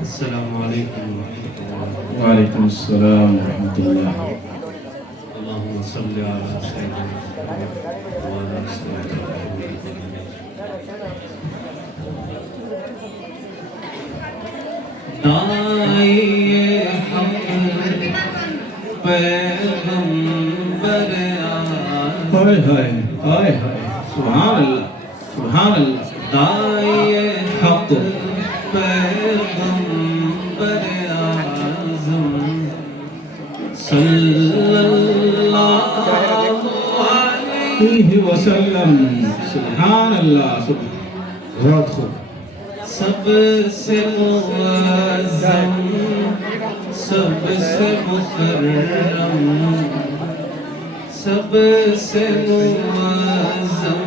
अस्सलामुअलैकुम वालेकुम अस्सलाम रहमतुल्लाह। अल्लाहुम्मा सल्लि अला सय्यिदिना मुहम्मद व अला सय्यिदिना दाए हक पैगंबर हाय हाय हाय हाय, सुभान अल्लाह सुभान अल्लाह। दाए हक पैगंबर आज़म सल्लल्लाहु अलैहि वसल्लम, सुभान अल्लाह। बहुत खूब। सबसे मुअज़्ज़म सबसे मुकर्रम सबसे मुअज़्ज़म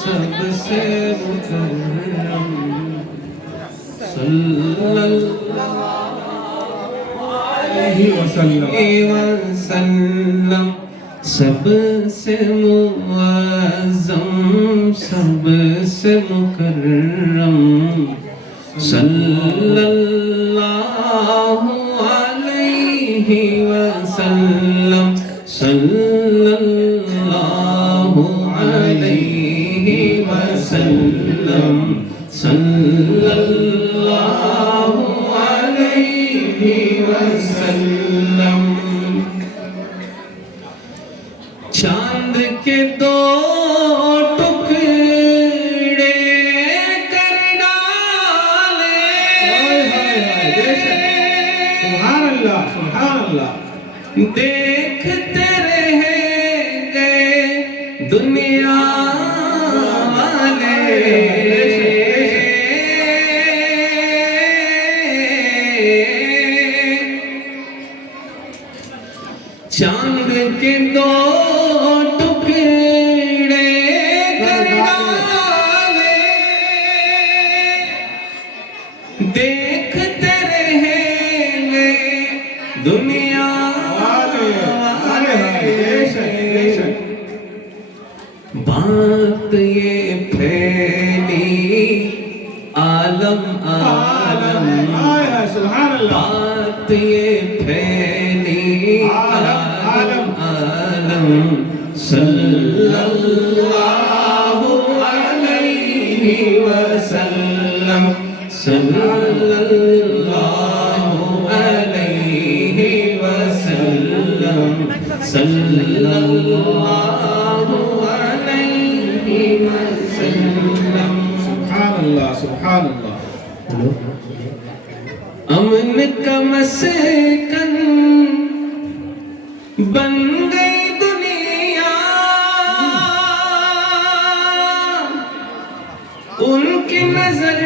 सबसे मुकर्रम सल्लल्लाहु अलैहि वसल्लम सबसे मुअज़्ज़म सबसे मुकर्रम सल्लल्लाहु अलैहि वसल्लम सल्लल्लाहु अलैहि वसल्लम सल्लल्लाहु अलैहि वसल्लम। चांद के दो टुकड़े कर डाले सुभान अल्लाह सुभान अल्लाह। देखते रह गए दुनिया वाले चांद के दो टुकड़े कर डाले देखते रहेंगे दुनिया वाले। बात ये फैली आलम आलम, सुभान अल्लाह। बात ये फैली आलम आलम सल्लल्लाहु अलैहि वसल्लम सल्लल्लाहु अलैहि वसल्लम सल्लल्लाहु अलैहि वसल्लम। सुभान अल्लाह सुभान अल्लाह। अमन का मस्कन बन गई दुनिया उनकी नजर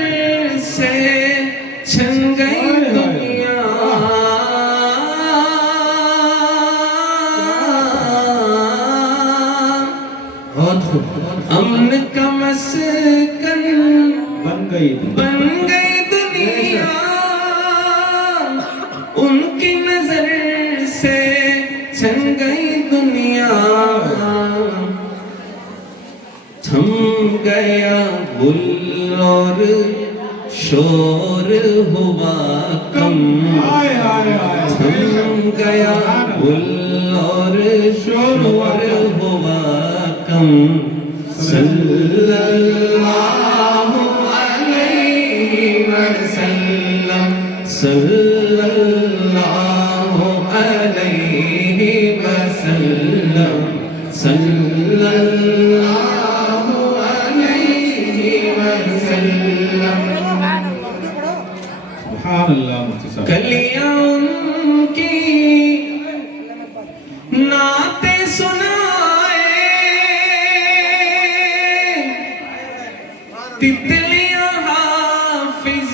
से छन गई दुनिया। बहुत खूब। अमन का मस्कन बन गई दुनिया उनकी नजर से छन गई दुनिया। थम गया गुल और शोर हुआ कम थम गया गुल और शोर हुआ कम सल्लल्लाहु अलैहि वसल्लम सल्लल्लाहु अलैहि वसल्लम सल्लल्लाहु अलैहि वसल्लम। सुभान अल्लाह। कलियां उनकी नाते सुनाए तितलियां हाफिज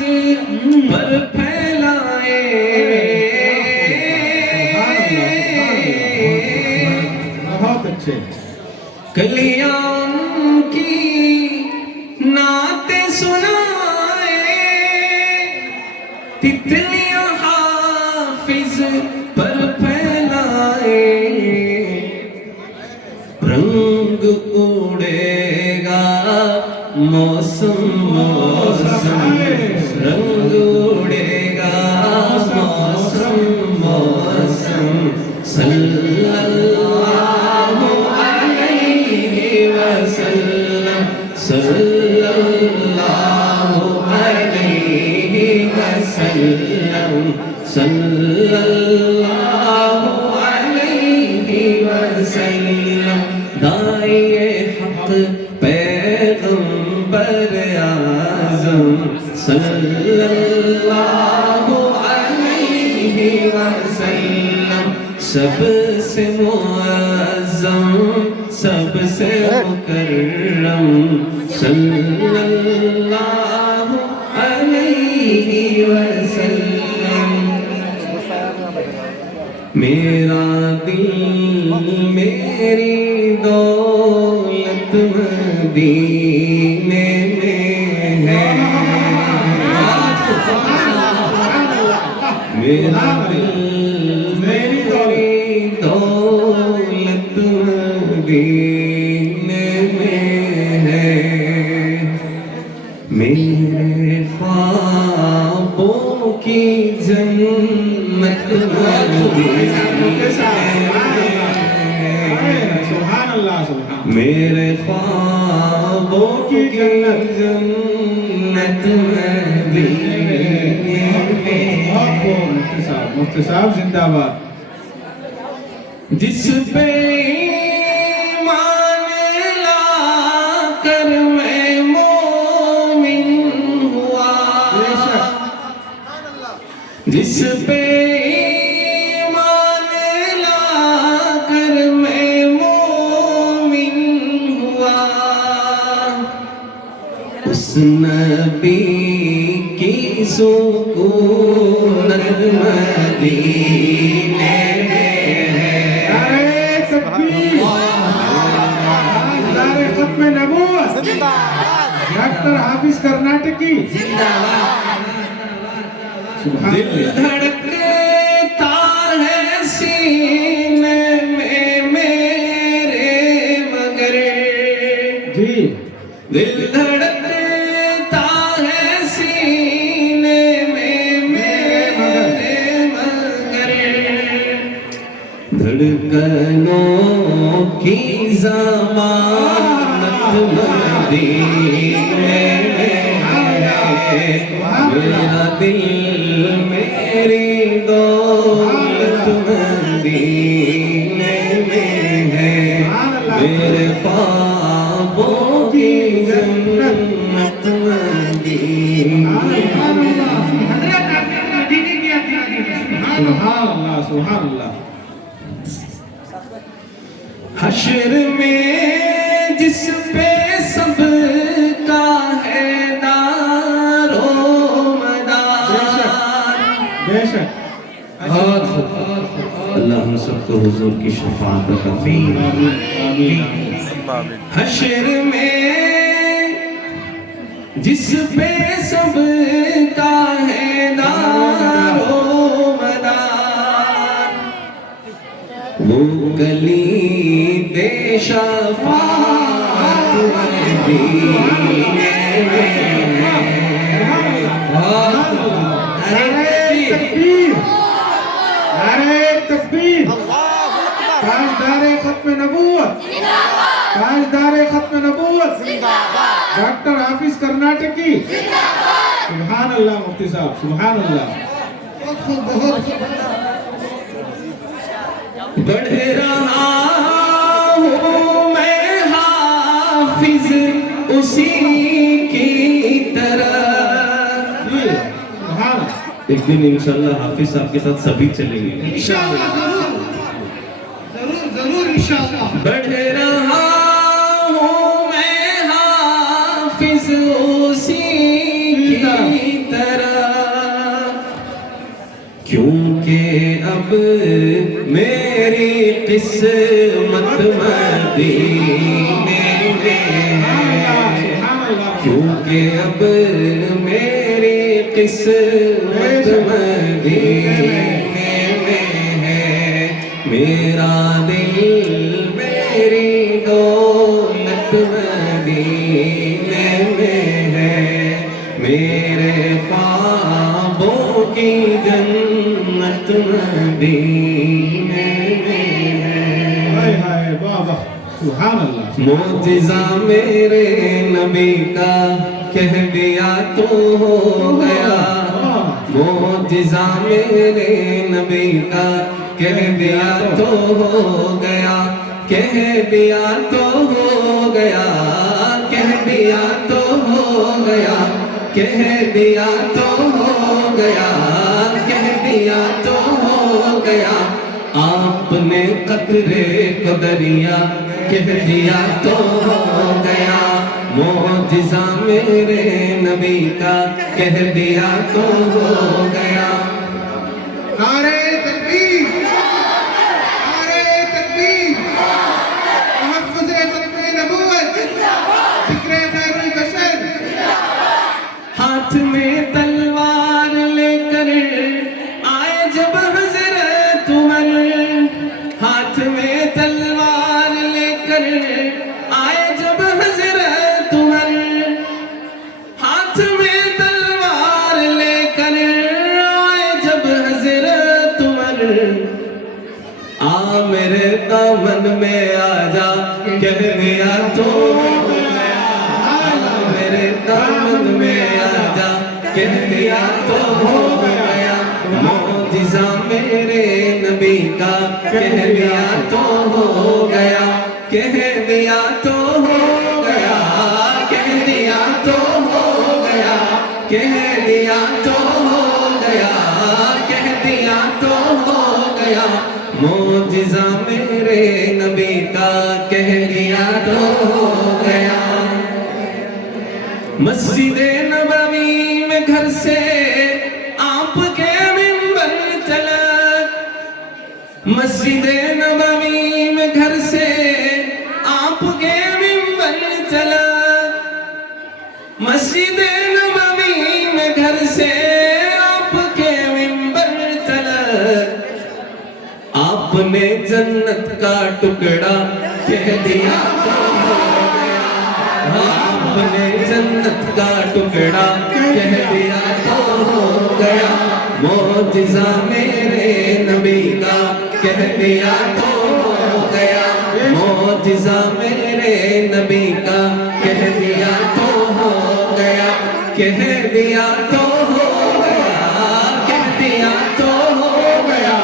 पर फैलाए। बहुत अच्छे। कलियां उनकी नाते सुनाए तितलियां हाफिज पर फैलाए। रंग उड़ेगा मौसम मौसम रंग वसल्लम सल्लल्लाहु अलैहि वसल्लम दाए हक पैगंबर आज़म सल्लल्लाहु अलैहि वसल्लम सबसे मुअज़्ज़म सबसे मुकर्रम सल्लल्लाहु अलैहि वसल्लम मेरा दिल मेरी दौलत मदीने में है मेरा दिल मेरी दौलत मदीने में है मेरे ख्वाबों की जन्नत सुभान अल्लाह सुभान मेरे ख्वाबों की जन्नत मुफ्ती साहब जिंदाबाद जिस पे ईमान लाकर मैं मोमिन हुआ जिस पे ईमान लाकर मैं मोमिन हुआ उस नबी की सुकूनत मदीने में है खत्म नबूवत डॉक्टर हाफिज कर्नाटकी दिल धड़कता है सीने में मेरे मगर जी दिल धड़कता है सीने में मेरे मगर धड़कनों की ज़मानत मदीने में है मेरा दिल मेरी दौलत मदीने में है मेरे ख्वाबों की जन्नत मदीने सुभान अल्लाह सुभान अल्लाह हश्र में जिस पे सबका है दारो मदार बेशक अल्लाह हम सबको हुजूर की शफाअत अता फरमाए हश्र में जिस पे सबका है दारो मदार वो गली दे शफाअत मदीने में नारे तकबीर ताजदारे खत्म नबूवत ताजदारे खत्म नबूवत डॉक्टर हाफिज कर्नाटकी सुभान अल्लाह मुफ्ती साहब सुभान अल्लाह बढ़ रहा हूँ मैं हाफिज उसी की तरह जी सुभान एक दिन इंशाल्लाह हाफिज साहब के साथ सभी चलेंगे जरूर इंशाअल्लाह बढ़ रहा हूँ मैं हाफिज उसी की तरह क्योंकि अब मेरी किस्मत मदीने में है क्योंकि अब मेरी किस्मत मदीने में है मेरा दिल मेरी दौलत मदीने में है मेरे ख्वाबों की जन्नत मदीने में है हाय हाय वाह वाह सुभान अल्लाह मोजिज़ा मेरे नबी का कह दिया तो हो गया मोजिज़ा मेरे नबी का कह दिया तो हो गया, कह दिया तो हो गया, कह दिया तो हो गया, कह दिया तो हो गया, कह दिया तो हो गया। आपने कतरे को दरिया कह दिया तो हो गया, मोजिज़ा मेरे नबी का कह दिया तो हो गया। नारे तकबीर, नारे तकबीर, मुहफ़्फ़िज़े ख़त्मे नबूवत, ज़िक्रे खैरुल बशर। हाथ में तलवार लेकर आए जब हज़रत उमर, हाथ में तलवार लेकर आए जब हज़रत उमर, हाथ में तलवार लेकर आए जब हज़रत उमर, आ मेरे दामन में आजा कह दिया तो हो गया, आ मेरे दामन में आजा कह दिया तो हो गया। मोजिज़ा मेरे नबी का कह दिया तो हो गया, कह दिया तो हो गया, कह दिया तो हो गया, कह दिया तो हो गया, कह दिया तो हो गया। मोजिज़ा मेरे नबी का कह दिया तो हो गया। मस्जिदे नबवी में घर से आपके मिंबर चला, मस्जिदे नबवी में घर से आपके मिंबर चला, मस्जिदे नबवी में घर से आपके मिंबर चला। आपने जन्नत का टुकड़ा कह दिया तो हो गया, आपने जन्नत का टुकड़ा कह दिया तो हो गया। मोजिज़ा मेरे नबी का कह दिया तो हो गया, मोजिज़ा मेरे नबी का कह दिया तो हो गया, कह दिया तो हो गया, कह दिया तो हो गया,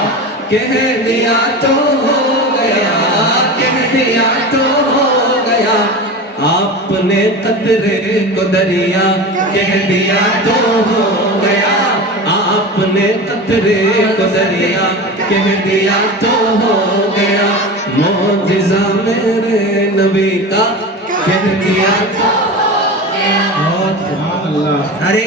कह दिया तो हो गया, कह दिया तो हो गया। आपने कतरे को दरिया कह दिया तो हो गया, आपने कतरे को दरिया कह दिया तो हो गया। मोजिज़ा मेरे नबी का कह दिया तो हो गया। बहुत सुभान अल्लाह। अरे